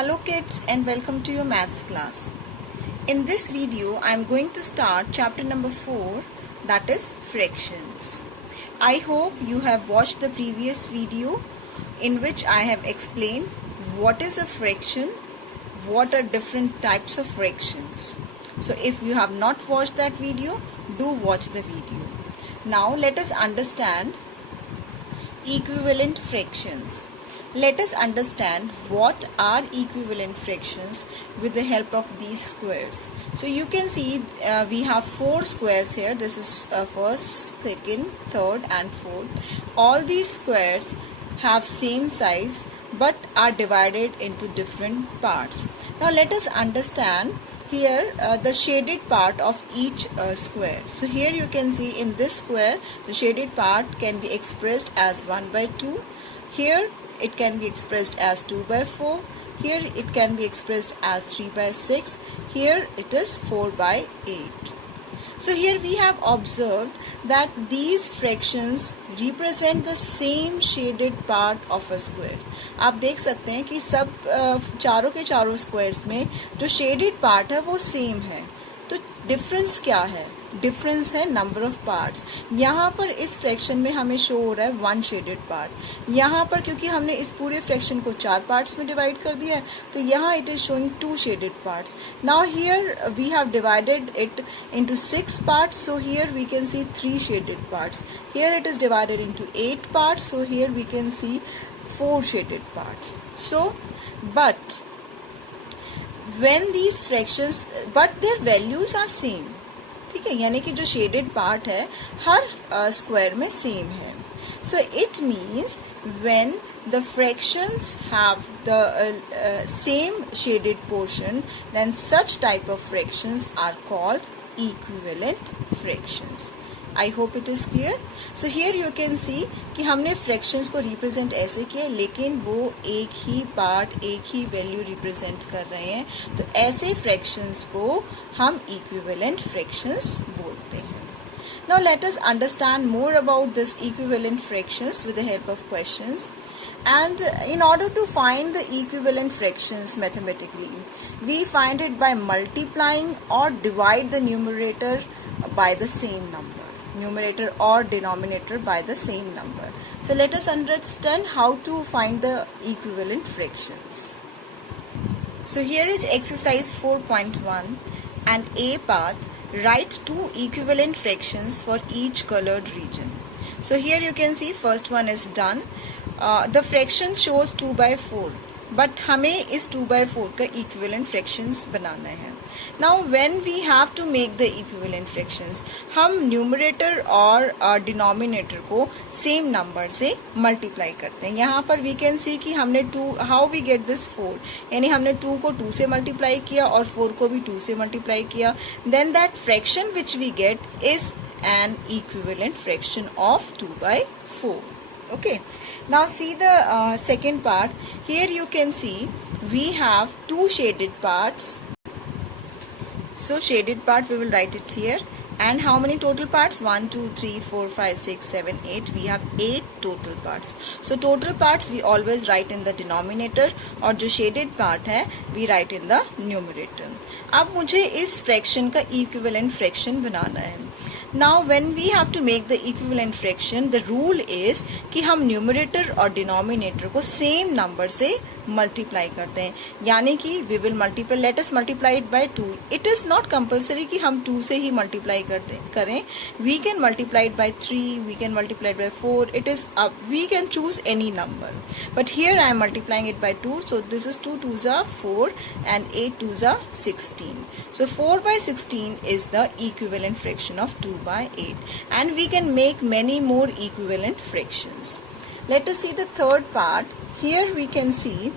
Hello kids and welcome to your maths class. In this video I am going to start chapter number 4, that is fractions. I hope you have watched the previous video in which I have explained what is a fraction, what are different types of fractions. So if you have not watched that video, do watch the video. Now let us understand equivalent fractions. Let us understand what are equivalent fractions with the help of these squares. So you can see we have 4 squares here. This is first, second, third and fourth. All these squares have same size but are divided into different parts. Now let us understand here the shaded part of each square. So here you can see in this square the shaded part can be expressed as 1/2. Here it can be expressed as 2/4. Here it can be expressed as 3/6. Here it is 4/8. So here we have observed that these fractions represent the same shaded part of a square. आप देख सकते हैं कि सब चारों के चारों squares में जो shaded part है वो सेम है. तो डिफरेंस क्या है? डिफरेंस है नंबर ऑफ पार्ट्स. यहाँ पर इस फ्रैक्शन में हमें शो हो रहा है 1 शेडेड पार्ट. यहाँ पर क्योंकि हमने इस पूरे फ्रैक्शन को 4 पार्ट्स में डिवाइड कर दिया है तो यहाँ it is showing 2 shaded parts. Now here we have divided it into 6 parts, so here we can see 3 shaded parts. Here it is divided into 8 parts, so here we can see 4 shaded parts. So but when these fractions but their values are same. ठीक है, यानी कि जो shaded part है हर square में same है. So it means when the fractions have the same shaded portion, then such type of fractions are called equivalent fractions. I hope it is clear. So here you can see कि हमने fractions को represent ऐसे किया लेकिन वो एक ही part, एक ही value represent कर रहे हैं. तो ऐसे fractions को हम equivalent fractions बोलते हैं. Now let us understand more about this equivalent fractions with the help of questions. And in order to find the equivalent fractions mathematically, we find it by multiplying or divide the numerator by the same number. Numerator or denominator by the same number. So let us understand how to find the equivalent fractions. So here is exercise 4.1 and A part. Write 2 equivalent fractions for each colored region. So here you can see first one is done. The fraction shows 2/4. But हमें इस 2/4 का equivalent fractions बनाना है. Now when we have to make the equivalent fractions, हम numerator और denominator को same number से multiply करते हैं. यहाँ पर वी कैन सी कि हमने 2, हाउ वी गेट दिस 4, यानी हमने 2 को 2 से मल्टीप्लाई किया और 4 को भी 2 से मल्टीप्लाई किया. Then that fraction which we get is an equivalent fraction of 2/4. Okay, now see the second part. Here you can see we have 2 shaded parts. So shaded part we will write it here. And how many total parts? 1, 2, 3, 4, 5, 6, 7, 8. We have 8 total parts. So total parts we always write in the denominator और जो shaded part है we write in the numerator. अब मुझे इस fraction का equivalent fraction बनाना है. Now when we have to make the equivalent fraction, the rule is कि हम numerator और denominator को same number से multiply करते हैं. यानी कि we will multiply, let us multiply it by 2. It is not compulsory कि हम 2 से ही multiply करें. We can multiply it by 3, we can multiply it by 4. It is up. We can choose any number. But here I am multiplying it by 2. So this is 2 2s are 4 and 8 2s are 16. So 4/16 is the equivalent fraction of 2/8. And we can make many more equivalent fractions. Let us see the third part. Here we can see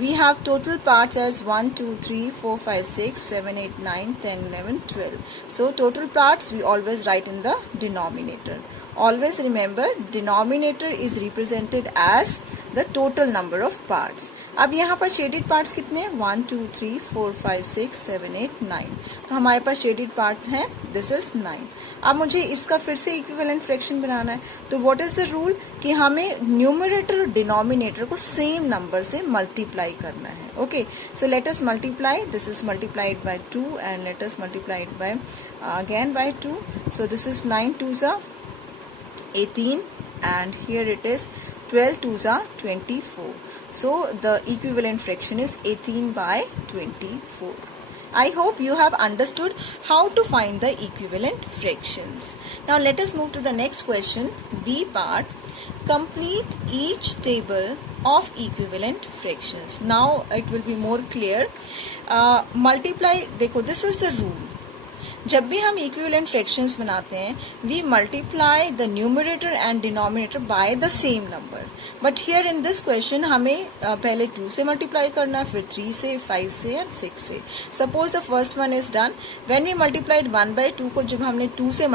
we have total parts as 1, 2, 3, 4, 5, 6, 7, 8, 9, 10, 11, 12. So total parts we always write in the denominator. Always remember denominator is represented as the total number of parts. अब यहाँ पर shaded parts कितने हैं? 1 2 3 4 5 6 7 8 9। तो हमारे पास shaded part है, this is 9। अब मुझे इसका फिर से इक्विवेलेंट फ्रैक्शन बनाना है, तो व्हाट इज द रूल कि हमें न्यूमरेटर और डिनोमिनेटर को सेम नंबर से मल्टीप्लाई करना है। Okay, so let us multiply, this is multiplied by 2 and let us multiplied by again by 2. So this is 9 2s are 18 and here it is 12 2s are 24. So the equivalent fraction is 18 by 24. I hope you have understood how to find the equivalent fractions. Now let us move to the next question, B part. Complete each table of equivalent fractions. Now it will be more clear. Multiply, देखो, this is the rule. जब भी हम equivalent fractions बनाते हैं, we multiply the numerator and denominator by the same number. But here in this question हमें पहले 2 से multiply करना है, फिर 3 से, 5 से एंड 6 से। Suppose the first one is done. When we multiplied 1 by 2 को जब हमने 2 से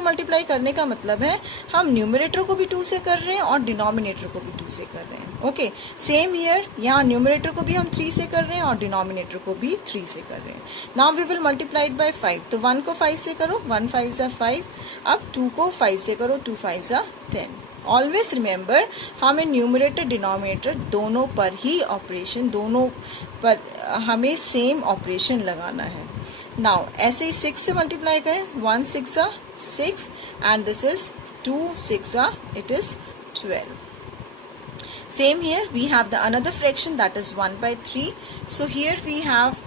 मल्टीप्लाई करने का मतलब है हम न्यूमरेटर को भी 2 से कर रहे हैं और डिनोमिनेटर को भी 2 से कर रहे हैं। ओके, सेम हियर, यहाँ न्यूमरेटर को भी हम 3 से कर रहे हैं और डिनोमिनेटर को भी 3 से कर रहे हैं। Now we will multiplied by 5, तो 1 को 5 से करो, 1 5 जा 5। अब 2 को 5 से करो, 2 5 जा 10। ऑलवेज रिमेंबर, हमें न्यूमरेटर डिनोमिनेटर दोनों पर ही ऑपरेशन, दोनों पर हमें सेम ऑपरेशन लगाना है। नाउ ऐसे ही 6 से मल्टीप्लाई करें, 1 6 जा 6 एंड दिस इज 2 6 जा it is 12। Same here, we have the another fraction that is 1 by 3. So here we have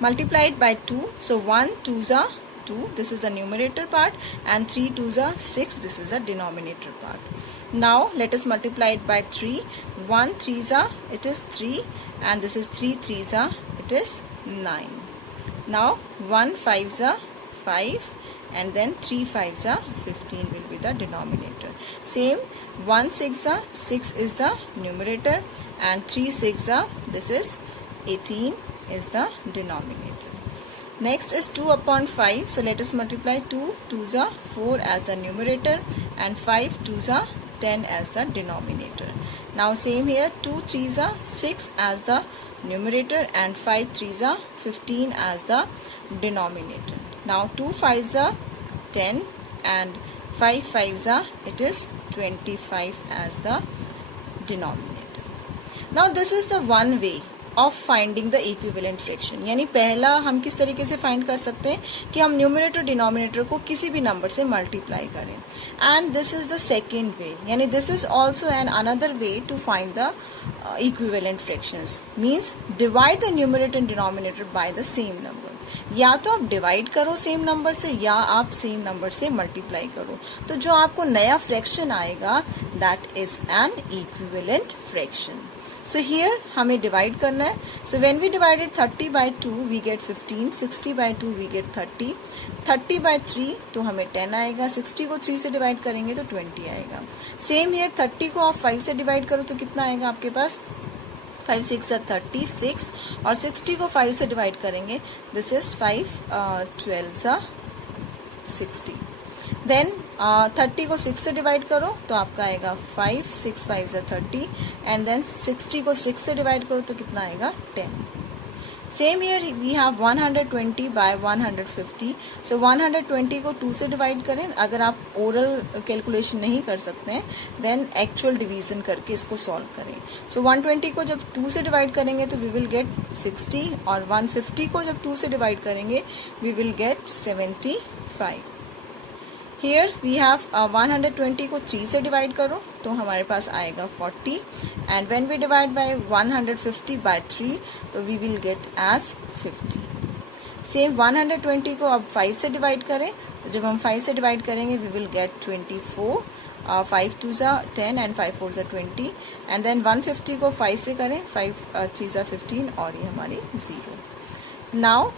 multiplied by 2. So 1 2s are 2, this is the numerator part, and 3 2s are 6, this is the denominator part. Now let us multiply it by 3. 1 3s are, it is 3, and this is 3 3s are, it is 9. Now 1 5s are 5, and then 3 5s are 15 will be the denominator. Same, 1 6 are 6 is the numerator, and 3 6 are, this is 18 is the denominator. Next is 2 upon 5. So let us multiply 2 2s are 4 as the numerator, and 5 2s are 10 as the denominator. Now same here, 2 3s are 6 as the numerator, and 5 3s are 15 as the denominator. Now 2 5s are 10 and 5 5s are, it is 25 as the denominator. Now this is the one way of finding the equivalent fraction. यानी पहला हम किस तरीके से find कर सकते हैं कि हम न्यूमरेटर डिनोमिनेटर को किसी भी नंबर से मल्टीप्लाई करें, and this is the second way, यानी this is also an another way to find the equivalent fractions. Means divide the numerator and denominator by the same number. या तो आप divide करो सेम नंबर से, या आप same number से multiply करो, तो जो आपको नया फ्रैक्शन आएगा that is an equivalent fraction. So here हमें डिवाइड करना है। So when we divided 30 by 2 we get 15, 60 by 2 we get 30, 30 by 3 तो हमें 10 आएगा, 60 को 3 से डिवाइड करेंगे तो 20 आएगा। सेम हियर 30 को आप 5 से डिवाइड करो तो कितना आएगा आपके पास, 5 6 36, और 60 को 5 से डिवाइड करेंगे, दिस इज 5 12 60। देन 30 को 6 से डिवाइड करो तो आपका आएगा 5 6 5 30, एंड देन 60 को 6 से डिवाइड करो तो कितना आएगा 10। Same here we have 120 by 150। So 120 को 2 से डिवाइड करें। अगर आप ओरल कैलकुलेशन नहीं कर सकते हैं देन एक्चुअल डिवीजन करके इसको सॉल्व करें। सो 120 को जब 2 से डिवाइड करेंगे तो वी विल गेट 60, और 150 को जब 2 से डिवाइड करेंगे we will get 75। Here we have 120 को 3 से डिवाइड करो तो हमारे पास आएगा 40, and when we divide by 150 by 3 तो we will get as 50। Same 120 को अब 5 से डिवाइड करें तो जब हम 5 से डिवाइड करेंगे we will gate 24, 5 2s are 10 and 5 4s are 20, and then 150 को 5 से करें, 5 3s are 15, और ये हमारी 0। नाउ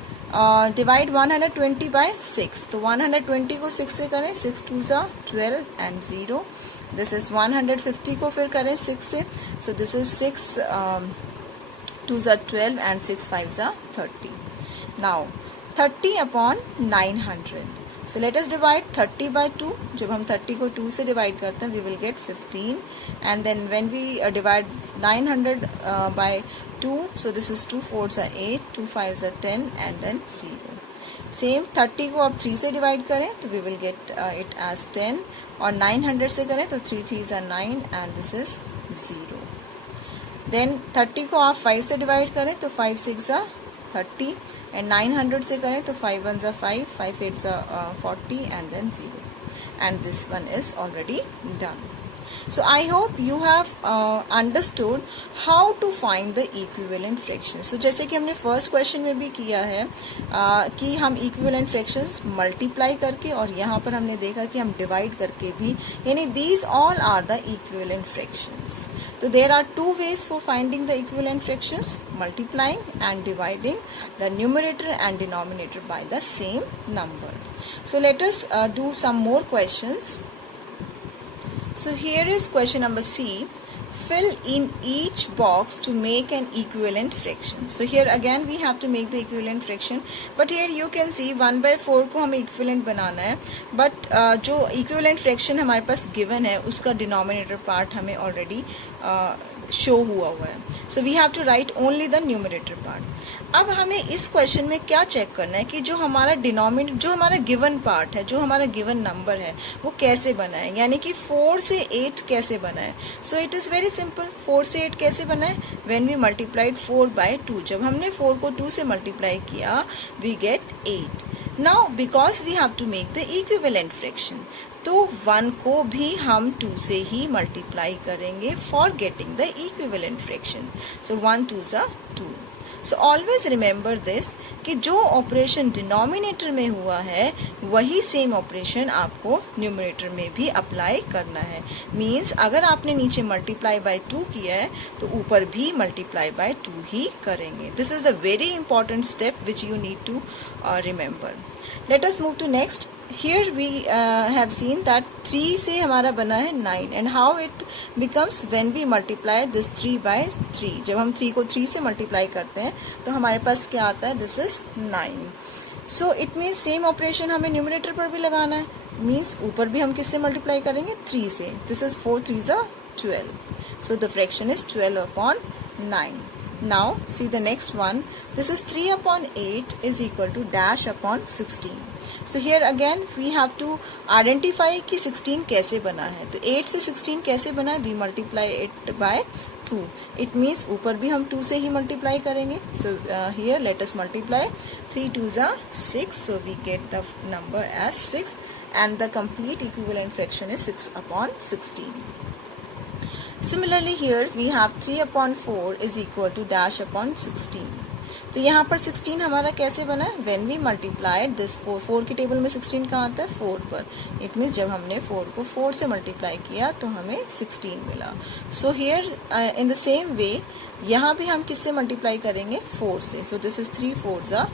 डिवाइड 120 बाय 6, तो 120 को 6 से करें, 6 2s are 12 and 0, this is 150 को फिर करें 6 से, so this is 6 2s are 12 and 6 5s are 30। Now 30 upon 900, So let us divide 30 by 2. जब हम 30 को 2 से divide करते हैं, we will get 15. And then when we divide 900 by 2, so this is 2 4s are 8, 2 5s are 10, and then 0. Same 30 को आप 3 से divide करें तो we will get it as 10. और 900 से करें तो 3 3s are 9, and this is 0. Then 30 को आप 5 से divide करें तो 5 6 are 30, and 900 से करें तो 5 1s are 5, 5 8s are 40, and then 0. And this one is already done. So I hope you have understood how to find the equivalent fractions. So जैसे कि हमने first question में भी किया है कि हम equivalent fractions multiply करके, और यहाँ पर हमने देखा कि हम divide करके भी, यानी these all are the equivalent fractions. So there are two ways for finding the equivalent fractions: multiplying and dividing the numerator and denominator by the same number. So let us do some more questions. So here is question number C. Fill in each box to make an equivalent fraction. So here again we have to make the equivalent fraction, but here you can see 1/4 को हमें equivalent बनाना है, but जो equivalent fraction हमारे पास given है उसका denominator part हमें already show हुआ है. So we have to write only the numerator part. अब हमें इस क्वेश्चन में क्या चेक करना है कि जो हमारा डिनोमिनेटर, जो हमारा गिवन पार्ट है, जो हमारा गिवन नंबर है, वो कैसे बना है, यानी कि 4 से 8 कैसे बना है. So it is very simple. 4 से 8 कैसे बना है? When we multiplied 4 by 2. जब हमने 4 को 2 से मल्टीप्लाई किया we get 8. Now because we have to make the equivalent fraction, तो 1 को भी हम 2 से ही मल्टीप्लाई करेंगे for getting the equivalent fraction. So 1 2s are 2. So always remember this कि जो ऑपरेशन डिनोमिनेटर में हुआ है वही सेम ऑपरेशन आपको न्यूमरेटर में भी अप्लाई करना है. मीन्स अगर आपने नीचे मल्टीप्लाई बाय 2 किया है तो ऊपर भी मल्टीप्लाई बाय 2 ही करेंगे. This is a very important step which you need to remember. Let us move to next. Here we have seen that 3 से हमारा बना है 9, and how it becomes when we multiply this 3 by 3. जब हम 3 को 3 से मल्टीप्लाई करते हैं तो हमारे पास क्या आता है? This is 9. So it means same operation हमें न्यूमरेटर पर भी लगाना है. मीन्स ऊपर भी हम किससे मल्टीप्लाई करेंगे? 3 से. This is 4 3s are 12. So the fraction is 12 upon 9. Now see the next one. This is 3 upon 8 is equal to dash upon 16. So here again we have to identify कि 16 कैसे बना है. तो 8 से 16 कैसे बना है? We multiply it by 2. It means ऊपर भी हम 2 से ही multiply करेंगे. So here let us multiply. 3 2s are 6. So we get the number as 6, and the complete equivalent fraction is 6 upon 16. Similarly here we have 3 upon 4 is equal to dash upon 16. तो यहाँ पर 16 हमारा कैसे बना है? When we multiplied this 4 की table में 16 कहाँ आता है? 4 पर. इट मीन्स जब हमने 4 को 4 से मल्टीप्लाई किया तो हमें 16 मिला. So here in the same way यहाँ भी हम किससे मल्टीप्लाई करेंगे? 4 से. So this is 3 4s are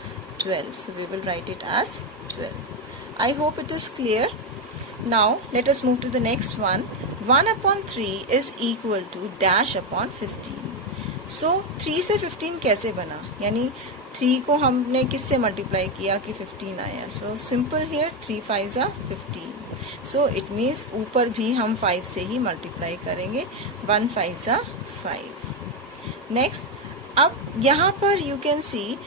12. So we will write it as 12. I hope it is clear. Now let us move to the next one. 1 upon 3 is equal to dash upon 15. So 3 से 15 कैसे बना? यानी 3 को हमने किससे multiply किया कि 15 आया? So simple here 3 5s are 15. So it means ऊपर भी हम 5 से ही मल्टीप्लाई करेंगे. 1 5s are 5. नेक्स्ट, अब यहाँ पर यू कैन सी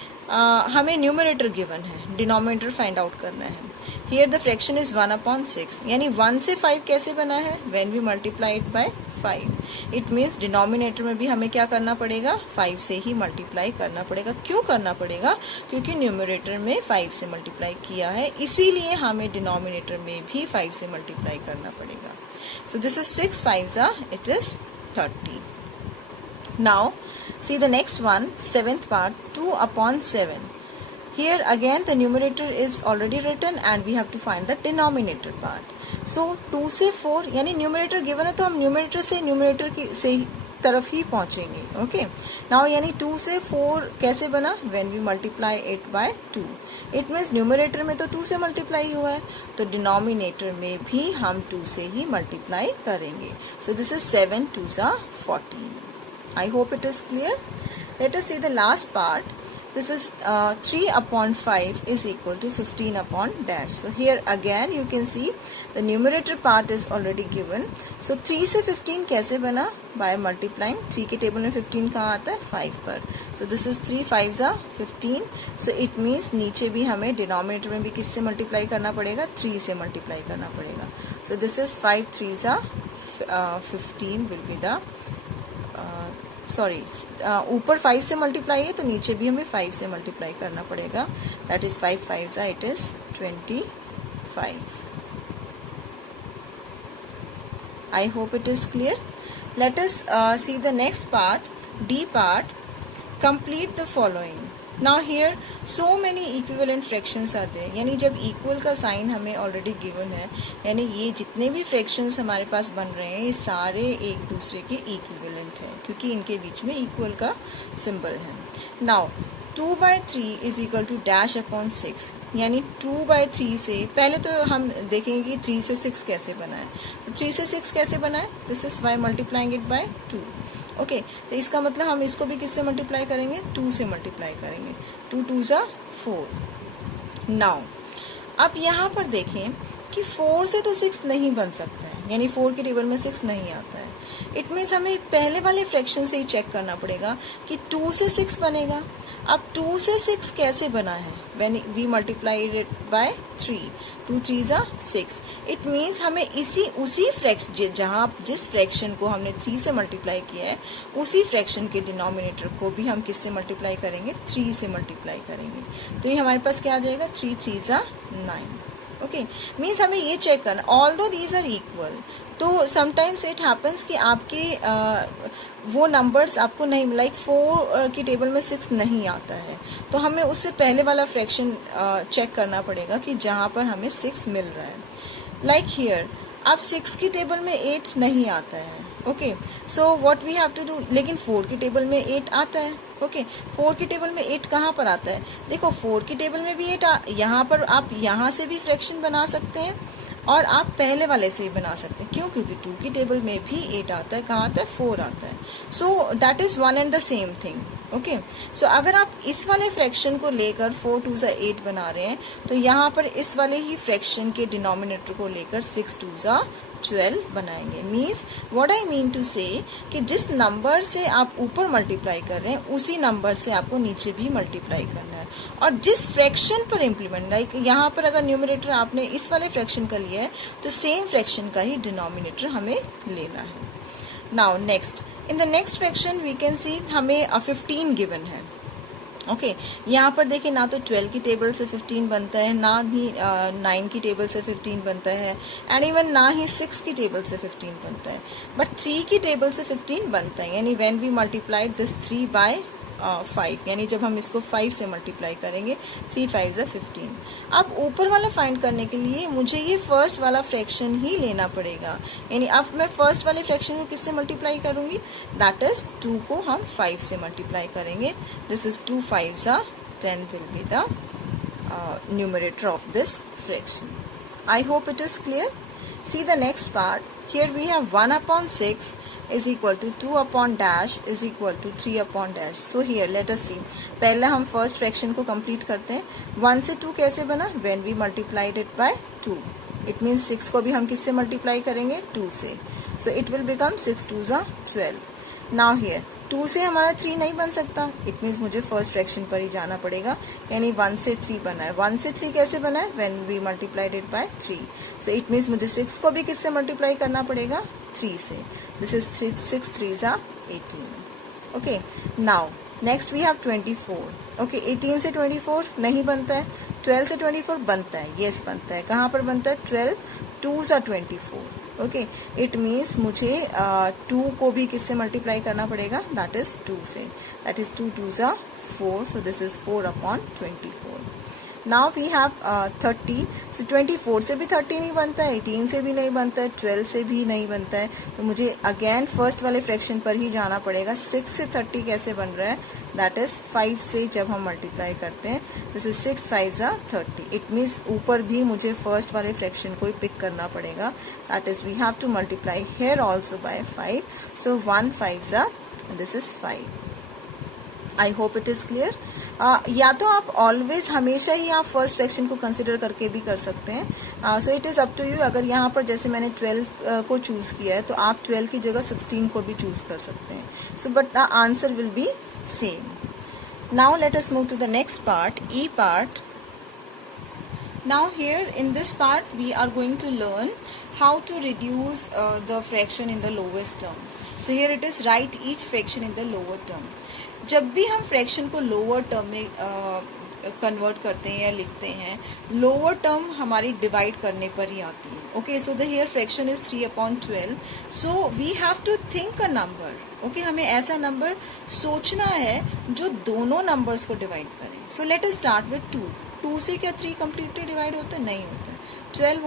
हमें न्यूमरेटर गिवन है, डिनोमिनेटर फाइंड आउट करना है. Here the fraction is 1 upon 6. यानी 1 से 5 कैसे बना है? When we multiply it by 5. It means denominator में भी हमें क्या करना पड़ेगा? 5 से ही मल्टीप्लाई करना पड़ेगा. क्यों करना पड़ेगा? क्योंकि न्यूमरेटर में 5 से मल्टीप्लाई किया है, इसीलिए हमें डिनोमिनेटर में भी 5 से मल्टीप्लाई करना पड़ेगा. सो this is 6 5s are, it is 30. Now see the next one, 7th part, 2 upon 7. Here again the numerator is already written and we have to find the denominator part. So 2 से 4 यानी numerator given है तो हम numerator से numerator की से तरफ ही पहुंचेंगे. ओके, नाउ यानी 2 से 4 कैसे बना? When we multiply it by 2. It means numerator में तो 2 से मल्टीप्लाई हुआ है तो डिनोमिनेटर में भी हम 2 से ही मल्टीप्लाई करेंगे. सो this is 7 2s are 14. I hope it is clear. Let us see the last part. this is 3 upon 5 is equal to 15 upon dash. So here again you can see the numerator part is already given. So 3 से 15 कैसे बना? By multiplying 3 के table में 15 कहाँ आता है? 5 पर. So this is 3 5s are 15. So it means नीचे भी हमें डिनोमिनेटर में भी किससे मल्टीप्लाई करना पड़ेगा? 3 से मल्टीप्लाई करना पड़ेगा. So this is 5 3s are 15 will be the ऊपर 5 से मल्टीप्लाई है तो नीचे भी हमें 5 से मल्टीप्लाई करना पड़ेगा. That is 5 5s are it is 25. I hope it is clear. Let us see the next part, D part. Complete the following. Now here so many equivalent fractions are there. यानी जब equal का sign हमें already given है, यानी ये जितने भी fractions हमारे पास बन रहे हैं ये सारे एक दूसरे के equivalent हैं क्योंकि इनके बीच में equal का symbol है. Now 2/3 is equal to dash upon 6. यानी 2/3 से पहले तो हम देखेंगे कि 3 से 6 कैसे बना है. तो 3 से 6 कैसे बना है? This is by multiplying it by 2. Okay तो इसका मतलब हम इसको भी किससे मल्टीप्लाई करेंगे? 2 से मल्टीप्लाई करेंगे. 2 2s are 4. नाउ अब यहाँ पर देखें कि 4 से तो 6 नहीं बन सकता है, यानी 4 के टेबल में 6 नहीं आता है. इट मीन्स हमें पहले वाले फ्रैक्शन से ही चेक करना पड़ेगा कि 2 से 6 बनेगा. अब 2 से 6 कैसे बना है? When we multiplied it by 3. 2 3s are 6. It means हमें उसी फ्रैक्शन जहाँ जिस फ्रैक्शन को हमने 3 से मल्टीप्लाई किया है उसी फ्रैक्शन के डिनोमिनेटर को भी हम किससे मल्टीप्लाई करेंगे? 3 से मल्टीप्लाई करेंगे. तो ये हमारे पास क्या आ जाएगा? 3 3s are 9. ओके मीन्स हमें ये चेक करना ऑल्दो दीज आर इक्वल. तो समटाइम्स इट हैपन्स कि आपके वो नंबर्स आपको नहीं लाइक 4 की टेबल में 6 नहीं आता है तो हमें उससे पहले वाला फ्रैक्शन चेक करना पड़ेगा कि जहाँ पर हमें 6 मिल रहा है. लाइक हियर अब 6 की टेबल में 8 नहीं आता है. Okay so what we have to do. लेकिन 4 की टेबल में 8 आता है. ओके 4 की टेबल में 8 कहाँ पर आता है? देखो 4 की टेबल में भी 8 यहाँ पर आप यहाँ से भी फ्रैक्शन बना सकते हैं और आप पहले वाले से ही बना सकते हैं. क्यों? क्योंकि 2 की टेबल में भी 8 आता है. कहाँ आता है? 4 आता है. So that is one and the same thing. Okay so अगर आप इस वाले फ्रैक्शन को लेकर 4 2s are 8 बना रहे हैं तो यहाँ पर इस वाले ही फ्रैक्शन के डिनोमिनेटर को लेकर 6 2s are 12 बनाएंगे. Means what I mean to say कि जिस नंबर से आप ऊपर मल्टीप्लाई कर रहे हैं उसी नंबर से आपको नीचे भी मल्टीप्लाई करना है. और जिस फ्रैक्शन पर इम्प्लीमेंट लाइक यहाँ पर अगर न्यूमरेटर आपने इस वाले फ्रैक्शन का लिया है तो सेम फ्रैक्शन का ही डिनोमिनेटर हमें लेना है. Now next in the next fraction we can see हमें 15 गिवन है. ओके यहाँ पर देखिए ना तो 12 की टेबल से 15 बनता है, ना ही 9 की टेबल से 15 बनता है, एंड इवन ना ही 6 की टेबल से 15 बनता है, बट 3 की टेबल से 15 बनता है. यानी when we multiplied this 3 by 5 यानी जब हम इसको 5 से मल्टीप्लाई करेंगे 3 5s are 15. अब ऊपर वाला फाइंड करने के लिए मुझे ये फर्स्ट वाला फ्रैक्शन ही लेना पड़ेगा. यानी अब मैं फर्स्ट वाले फ्रैक्शन को किससे मल्टीप्लाई करूंगी? दैट इज 2 को हम 5 से मल्टीप्लाई करेंगे. This is 2 5s are 10 will be the numerator of this fraction. I hope it is clear. See the next part. Here we have 1 upon 6 is equal to 2 upon dash is equal to 3 upon dash. So here let us see. पहले हम first fraction को complete करते हैं. 1 से 2 कैसे बना? When we multiplied it by 2. It means 6 को भी हम किससे multiply करेंगे? 2 से. So it will become 6 2s are 12. Now here 2 से हमारा 3 नहीं बन सकता. इट मीन्स मुझे फर्स्ट फ्रैक्शन पर ही जाना पड़ेगा. यानी 1 से 3 बना है. 1 से 3 कैसे बना है? When we multiplied it by 3. So it means मुझे 6 को भी किससे मल्टीप्लाई करना पड़ेगा? 3 से. This is 6 3s are 18. Okay now next we have 24. Okay 18 से 24 नहीं बनता है. 12 से 24 बनता है. येस बनता है. कहाँ पर बनता है? 12 2s are 24. Okay it means मुझे 2 को भी किससे मल्टीप्लाई करना पड़ेगा? दैट इज 2 से. That is 2 2s are 4. So this is 4 upon 24. Now we have 30. So 24 से भी 30 नहीं बनता है, 18 से भी नहीं बनता है, 12 से भी नहीं बनता है. तो मुझे अगेन फर्स्ट वाले फ्रैक्शन पर ही जाना पड़ेगा. 6 से 30 कैसे बन रहा है? दैट इज 5 से जब हम मल्टीप्लाई करते हैं. This is 6 5s are 30. It means ऊपर भी मुझे फर्स्ट वाले फ्रैक्शन को ही पिक करना पड़ेगा. That is we have to multiply here also by 5. So 1 5s are this is 5. I hope it is clear. या तो आप ऑलवेज हमेशा ही आप फर्स्ट फ्रैक्शन को कंसिडर करके भी कर सकते हैं। So it is up to you. अगर यहाँ पर जैसे मैंने 12 को चूज़ किया है तो आप 12 की जगह 16 को भी चूज़ कर सकते हैं। So but the answer will be same. Now let us move to the next part, E part. Now here in this part we are going to learn how to reduce the fraction in the lowest term. So here it is, write each fraction in the lower term. जब भी हम fraction को lower term में convert करते हैं या लिखते हैं, लोअर टर्म हमारी डिवाइड करने पर ही आती है. Okay, so the here fraction is 3/12. So we have to think a number. Okay, हमें ऐसा नंबर सोचना है जो दोनों नंबर्स को डिवाइड करे. सो लेट अस स्टार्ट विथ 2. 2 से क्या 3 कम्प्लीटली डिवाइड होता है? नहीं होता है. 12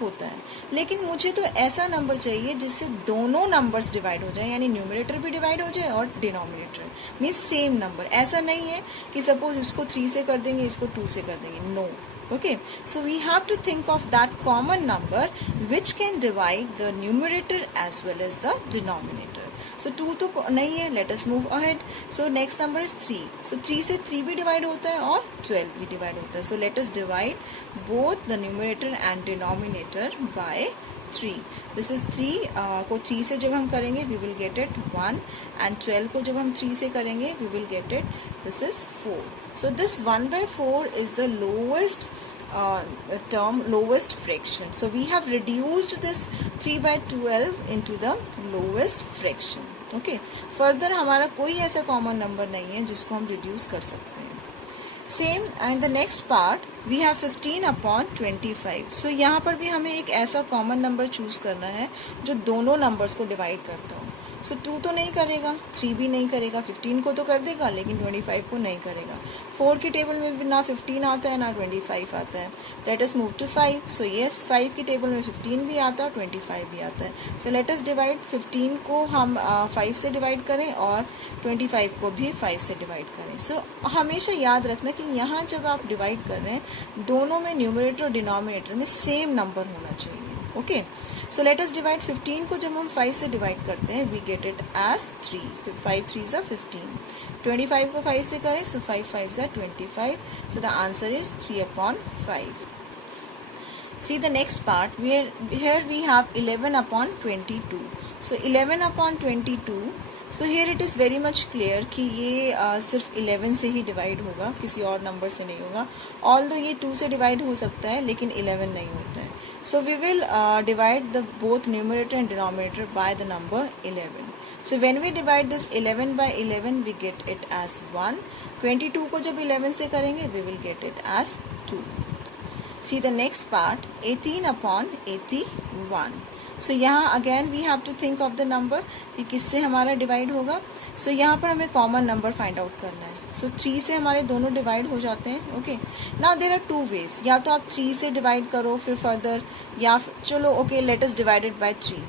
होता है. लेकिन मुझे तो ऐसा नंबर चाहिए जिससे दोनों नंबर्स डिवाइड हो जाए, यानी न्यूमरेटर भी डिवाइड हो जाए और डिनोमिनेटर, मीन्स सेम नंबर. ऐसा नहीं है कि सपोज इसको 3 से कर देंगे, इसको 2 से कर देंगे. No. Okay, so we have to think of that common number which can divide the numerator as well as the denominator. So 2 तो नहीं है. Let us move ahead. So next number is 3. So 3 से 3 भी divide होता है और 12 भी divide होता है. So let us divide both the numerator and denominator by 3. This is 3 को 3 से जब हम करेंगे we will get it 1, and 12 को जब हम 3 से करेंगे we will get it, this is 4. So this 1/4 is the lowest term, lowest fraction. So we have reduced this 3/12 into the lowest fraction. Okay. Further हमारा कोई ऐसा common number नहीं है जिसको हम reduce कर सकते हैं. Same and the next part we have 15/25. So यहाँ पर भी हमें एक ऐसा कॉमन नंबर चूज करना है जो दोनों नंबर्स को डिवाइड करता हो. सो 2 तो नहीं करेगा, 3 भी नहीं करेगा, 15 को तो कर देगा लेकिन 25 को नहीं करेगा. 4 की टेबल में भी ना 15 आता है ना 25 आता है. Let us move to 5. So yes, 5 की टेबल में 15 भी आता है, 25 भी आता है. सो लेट अस डिवाइड. 15 को हम 5 से डिवाइड करें और 25 को भी 5 से डिवाइड करें. सो हमेशा याद रखना कि यहाँ जब आप डिवाइड कर रहे हैं दोनों में न्यूमरेटर और डिनोमिनेटर में सेम नंबर होना चाहिए. Okay, so let us divide. 15 को जब हम 5 से डिवाइड करते हैं we get it as 3. 5 3s are 15. 25 को 5 से करें सो 5 5s are 25. So the answer is 3/5. See the next part, here we have 11/22. So 11/22. So here it is very much clear कि ये सिर्फ 11 से ही डिवाइड होगा, किसी और नंबर से नहीं होगा. ऑल्दो ये 2 से डिवाइड हो सकता है लेकिन 11 नहीं होता है. So we will divide the both numerator and denominator by the number 11. So when we divide this 11 by 11 we get it as 1. 22 को जब 11 से करेंगे we will get it as 2. See the next part, 18/81. So यहाँ again we have to think of the number कि किससे हमारा divide होगा. सो यहाँ पर हमें कॉमन नंबर फाइंड आउट करना है. सो 3 से हमारे दोनों डिवाइड हो जाते हैं. Okay, now there are 2 ways. या तो आप 3 से डिवाइड करो फिर फर्दर, या चलो okay let us divided by 3.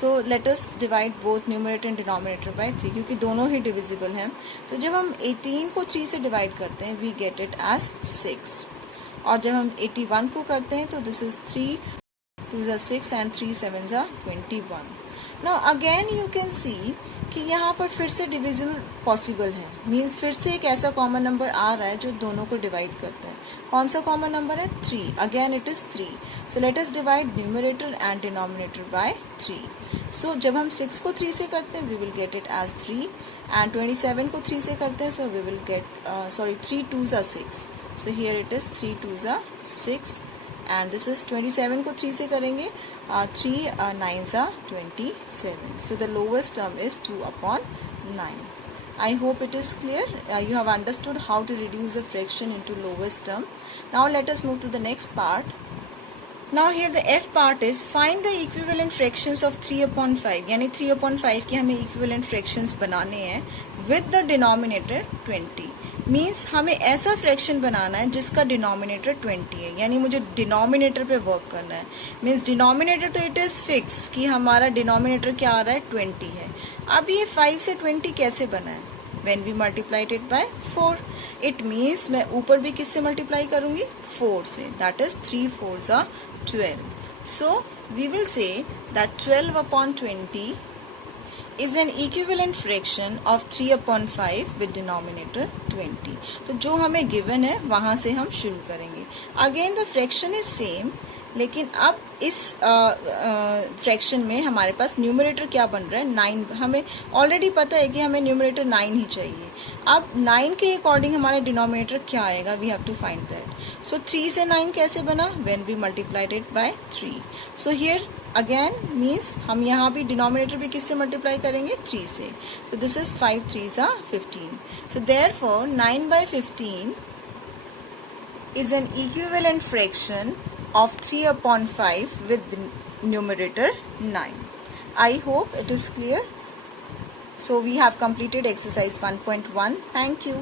So let us divide both numerator and denominator by 3 क्योंकि दोनों ही डिविजिबल हैं. तो जब हम 18 को 3 से डिवाइड करते हैं वी गेट इट एज 6. और जब हम 81 को करते हैं तो this is 3 2s are 6 and 3 7s are 21. Now again you can see कि यहाँ पर फिर से डिविजन पॉसिबल है. मीन्स फिर से एक ऐसा कॉमन नंबर आ रहा है जो दोनों को डिवाइड करता है. कौन सा कॉमन नंबर है? 3. Again it is 3. So let us divide numerator and denominator by 3. सो जब हम 6 को 3 से करते हैं we will get it as 3 and 27 को 3 से करते हैं so we will get 3 2s are 6. So here it is 3 2s are 6. And this is 27 को 3 से करेंगे 3 9s are 27. So the lowest term is 2/9. I hope it is clear. You have understood how to reduce a fraction into lowest term. Now let us move to the next part. Now here the F part is find the equivalent fractions of 3/5. यानी 3/5 के हमें equivalent fractions बनाने हैं with the denominator 20. Means हमें ऐसा fraction बनाना है जिसका denominator 20 है, यानी मुझे डिनोमिनेटर पे वर्क करना है. मीन्स डिनोमिनेटर तो इट इज़ फिक्स कि हमारा डिनोमिनेटर क्या आ रहा है 20 है. अब ये 5 से 20 कैसे बना है? When we multiplied it by 4. It means मैं ऊपर भी किससे मल्टीप्लाई करूंगी? 4 से. That is 3 4s are 12. So we will say that 12/20 is an equivalent fraction of 3/5 with denominator 20. तो जो हमें given है वहाँ से हम शुरू करेंगे. Again the fraction is same, लेकिन अब इस फ्रैक्शन में हमारे पास न्यूमरेटर क्या बन रहा है 9. हमें ऑलरेडी पता है कि हमें न्यूमरेटर 9 ही चाहिए. अब 9 के अकॉर्डिंग हमारा डिनोमिनेटर क्या आएगा, we have to find that. So 3 से 9 कैसे बना, when we multiplied it by 3. So here again means हम यहाँ भी डिनोमिनेटर भी किससे मल्टीप्लाई करेंगे, 3 से. So this is 5 3s are 15. So therefore 9/15 is an equivalent fraction of 3/5 with the numerator 9. I hope it is clear. So we have completed exercise 1.1. Thank you.